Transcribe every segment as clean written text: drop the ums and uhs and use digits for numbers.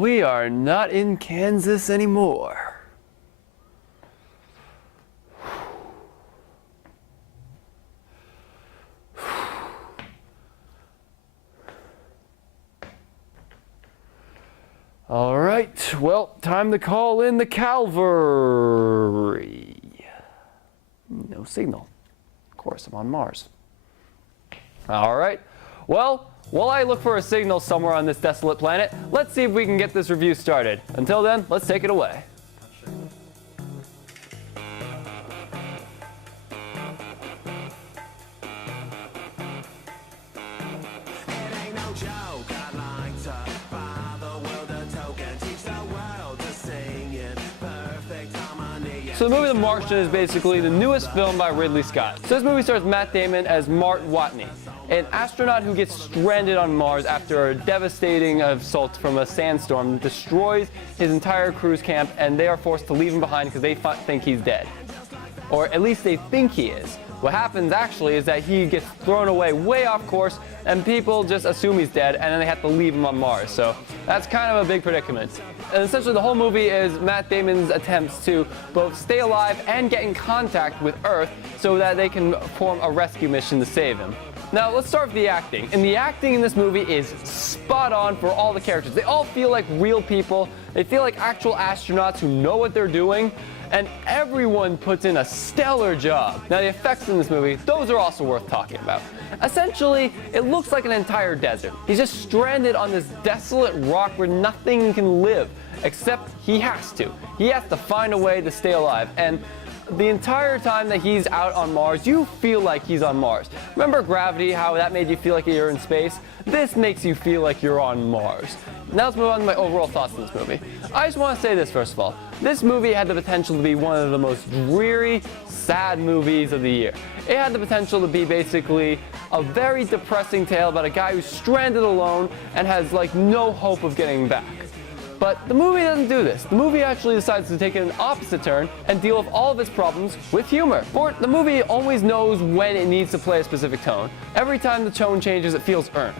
We are not in Kansas anymore. All right, well, time to call in the cavalry. No signal. Of course, I'm on Mars. All right, well, while I look for a signal somewhere on this desolate planet, let's see if we can get this review started. Until then, let's take it away. So the movie The Martian is basically the newest film by Ridley Scott. So this movie stars Matt Damon as Mart Watney, an astronaut who gets stranded on Mars after a devastating assault from a sandstorm that destroys his entire crew's camp, and they are forced to leave him behind because they think he's dead. Or at least they think he is. What happens actually is that he gets thrown away way off course, and people just assume he's dead, and then they have to leave him on Mars. So that's kind of a big predicament. And essentially the whole movie is Matt Damon's attempts to both stay alive and get in contact with Earth so that they can form a rescue mission to save him. Now let's start with the acting. And the acting in this movie is spot on for all the characters. They all feel like real people. They feel like actual astronauts who know what they're doing. And everyone puts in a stellar job. Now the effects in this movie, those are also worth talking about. Essentially, it looks like an entire desert. He's just stranded on this desolate rock where nothing can live, except he has to. He has to find a way to stay alive. And the entire time that he's out on Mars, you feel like he's on Mars. Remember Gravity, how that made you feel like you're in space? This makes you feel like you're on Mars. Now let's move on to my overall thoughts on this movie. I just want to say this first of all. This movie had the potential to be one of the most dreary, sad movies of the year. It had the potential to be basically a very depressing tale about a guy who's stranded alone and has like no hope of getting back. But the movie doesn't do this. The movie actually decides to take an opposite turn and deal with all of its problems with humor. For the movie always knows when it needs to play a specific tone. Every time the tone changes, it feels earned.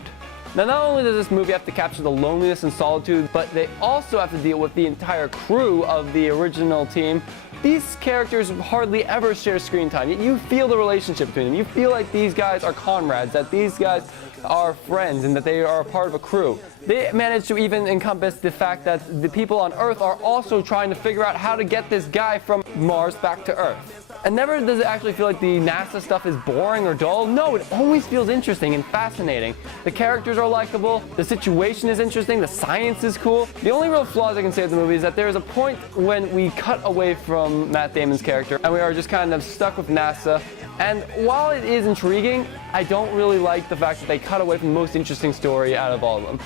Now, not only does this movie have to capture the loneliness and solitude, but they also have to deal with the entire crew of the original team. These characters hardly ever share screen time, yet you feel the relationship between them. You feel like these guys are comrades, that these guys are friends, and that they are a part of a crew. They manage to even encompass the fact that the people on Earth are also trying to figure out how to get this guy from Mars back to Earth. And never does it actually feel like the NASA stuff is boring or dull. No, it always feels interesting and fascinating. The characters are likable, the situation is interesting, the science is cool. The only real flaws I can say of the movie is that there is a point when we cut away from Matt Damon's character and we are just kind of stuck with NASA. And while it is intriguing, I don't really like the fact that they cut away from the most interesting story out of all of them.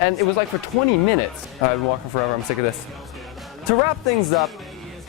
And it was like for 20 minutes. I've been walking forever, I'm sick of this. To wrap things up,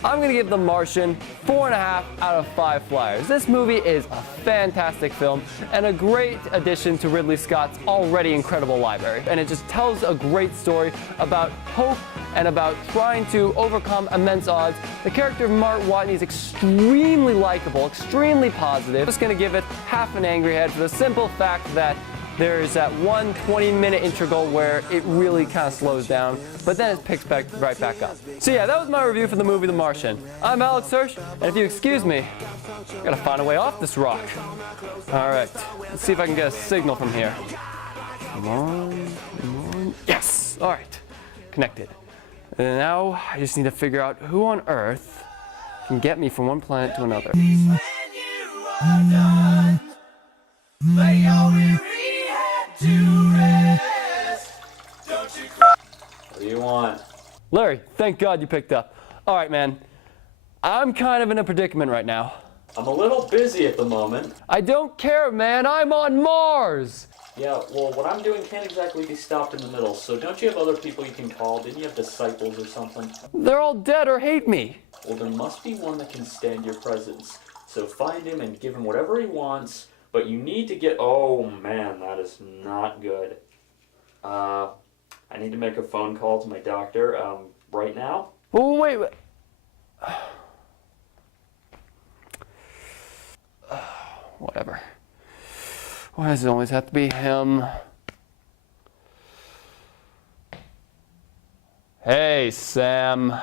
I'm going to give The Martian 4.5 out of 5 flyers. This movie is a fantastic film and a great addition to Ridley Scott's already incredible library. And it just tells a great story about hope and about trying to overcome immense odds. The character of Mart Watney is extremely likable, extremely positive. I'm just going to give it half an angry head for the simple fact that there's that one 20-minute interval where it really kind of slows down, but then it picks right back up. So yeah, that was my review for the movie The Martian. I'm Alex Hirsch, and if you excuse me, I gotta find a way off this rock. All right, let's see if I can get a signal from here. Come on, come on. Yes, all right, connected. And now I just need to figure out who on Earth can get me from one planet to another. What do you want? Larry, thank God you picked up. All right, man. I'm kind of in a predicament right now. I'm a little busy at the moment. I don't care, man. I'm on Mars. Yeah, well, what I'm doing can't exactly be stopped in the middle, so don't you have other people you can call? Didn't you have disciples or something? They're all dead or hate me. Well, there must be one that can stand your presence. So find him and give him whatever he wants, but you need to get... Oh, man, that is not good. I need to make a phone call to my doctor, right now. Oh, wait. Whatever. Why does it always have to be him? Hey, Sam.